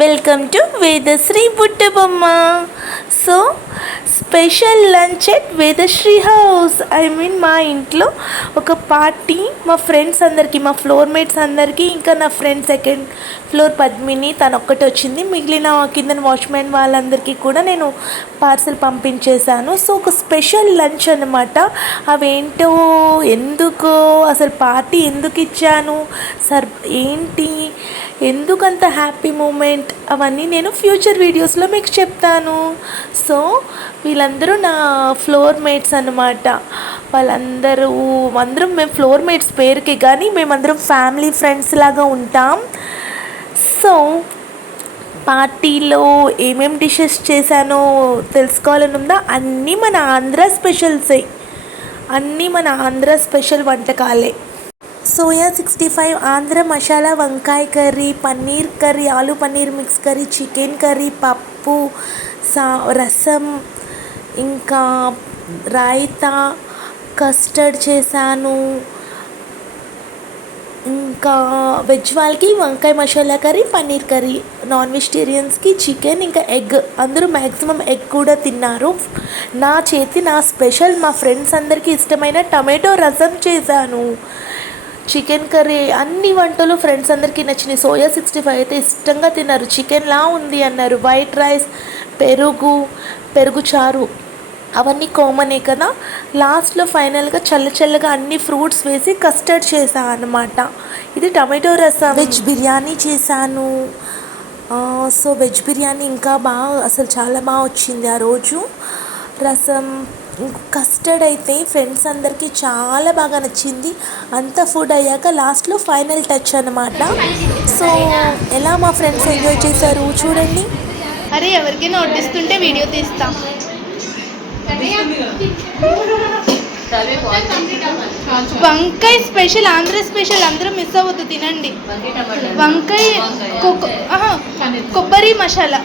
Welcome to Vedashree Buttabomma. So special lunch at Vedashree house. మా ఇంట్లో ఒక పార్టీ, మా ఫ్రెండ్స్ అందరికీ, మా ఫ్లోర్ మేట్స్ అందరికీ, ఇంకా నా ఫ్రెండ్ సెకండ్ ఫ్లోర్ పద్మిని తను ఒక్కటి వచ్చింది. మిగిలిన కింద వాచ్మెన్ వాళ్ళందరికీ కూడా నేను పార్సల్ పంపించేశాను. సో ఒక స్పెషల్ లంచ్ అనమాట. అవేంటో, ఎందుకో, అసలు పార్టీ ఎందుకు ఇచ్చాను, ఏంటి, ఎందుకంత హ్యాపీ మూమెంట్, అవన్నీ నేను ఫ్యూచర్ వీడియోస్లో మీకు చెప్తాను. సో వీళ్ళందరూ నా ఫ్లోర్ మేట్స్ అన్నమాట. అందరం మేము ఫ్లోర్ మేట్స్ పేరుకి, కానీ మేమందరం ఫ్యామిలీ ఫ్రెండ్స్ లాగా ఉంటాం. సో పార్టీలో ఏమేమి డిషెస్ చేశానో తెలుసుకోవాలని ఉందా? అన్నీ మన ఆంధ్ర స్పెషల్సే, అన్నీ మన ఆంధ్ర స్పెషల్ వంటకాలే. సోయా 65, ఆంధ్ర మసాలా వంకాయ కర్రీ, పన్నీర్ కర్రీ, ఆలు paneer mix curry, chicken curry, పప్పు, రసం, ఇంకా రాయితా, కస్టర్డ్ చేశాను. ఇంకా వెజ్ వాళ్ళకి వంకాయ masala curry, paneer curry, non వెజిటేరియన్స్కి చికెన్, ఇంకా ఎగ్. అందరూ మ్యాక్సిమం ఎగ్ కూడా తిన్నారు. నా స్పెషల్, మా ఫ్రెండ్స్ అందరికీ ఇష్టమైన టమాటో రసం చేశాను. చికెన్ కర్రీ, అన్ని వంటలు ఫ్రెండ్స్ అందరికీ నచ్చినాయి. సోయా 65 అయితే ఇష్టంగా తిన్నారు. చికెన్లా ఉంది అన్నారు. వైట్ రైస్, పెరుగు చారు, అవన్నీ కామనే కదా. లాస్ట్లో ఫైనల్గా చల్లగా అన్ని ఫ్రూట్స్ వేసి కస్టర్డ్ చేశాను అన్నమాట. ఇది టమాటో రసం. వెజ్ బిర్యానీ చేశాను. సో వెజ్ బిర్యానీ ఇంకా అసలు చాలా బాగా వచ్చింది ఆ రోజు. రసం, కస్టర్డ్ అయితే ఫ్రెండ్స్ అందరికీ చాలా బాగా నచ్చింది. అంత ఫుడ్ అయ్యాక లాస్ట్లో ఫైనల్ టచ్ అన్నమాట. సో ఎలా మా ఫ్రెండ్స్ ఎంజాయ్ చేశారు చూడండి. అరే ఎవరికైనా వడ్డిస్తుంటే వీడియో తీస్తా. వంకాయ స్పెషల్, ఆంధ్ర స్పెషల్, అందరూ మిస్ అవ్వద్దు, తినండి. వంకాయ కొబ్బరి మసాలా.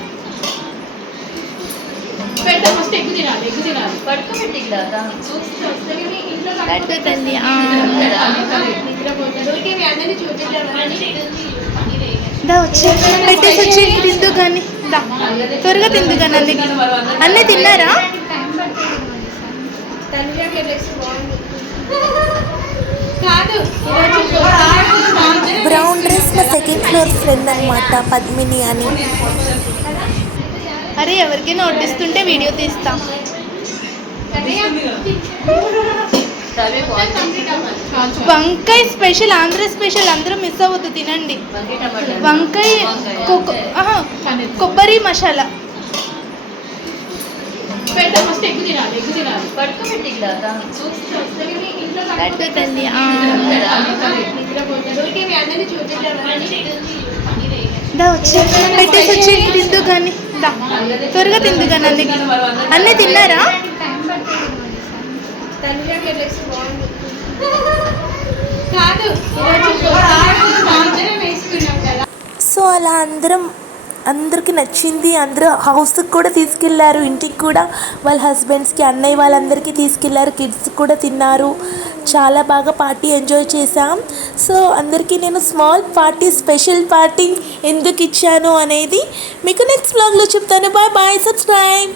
పెట్టేసి తిందు కానీ, త్వరగా తిందు కానీ. అన్నీ తిన్నారా? బ్రౌన్ డ్రెస్ మా సెకండ్ ఫ్లోర్ ఫ్రెండ్ అనమాట, పద్మిని అని. అరే ఎవరికైనా వడ్డిస్తుంటే వీడియో తీస్తా. వంకాయ స్పెషల్, ఆంధ్ర స్పెషల్, అందరూ మిస్ అవ్వద్దు, తినండి. వంకాయ కొబ్బరి మసాలా. పెట్టేసి తిందు కానీ, త్వరగా తిందు కానీ. అన్నీ తిన్నారా? సో అలా అందరికి నచ్చింది. అందరూ హౌస్కి కూడా తీసుకెళ్లారు, ఇంటికి కూడా వాళ్ళ హస్బెండ్స్కి, అన్నయ్య వాళ్ళందరికీ తీసుకెళ్లారు. కిడ్స్ కూడా తిన్నారు. చాలా బాగా పార్టీ ఎంజాయ్ చేసాం. సో అందరికీ నేను స్మాల్ పార్టీ, స్పెషల్ పార్టీ ఎందుకు ఇచ్చాను అనేది మీకు నెక్స్ట్ వ్లాగ్లో చెప్తాను. Bye, subscribe.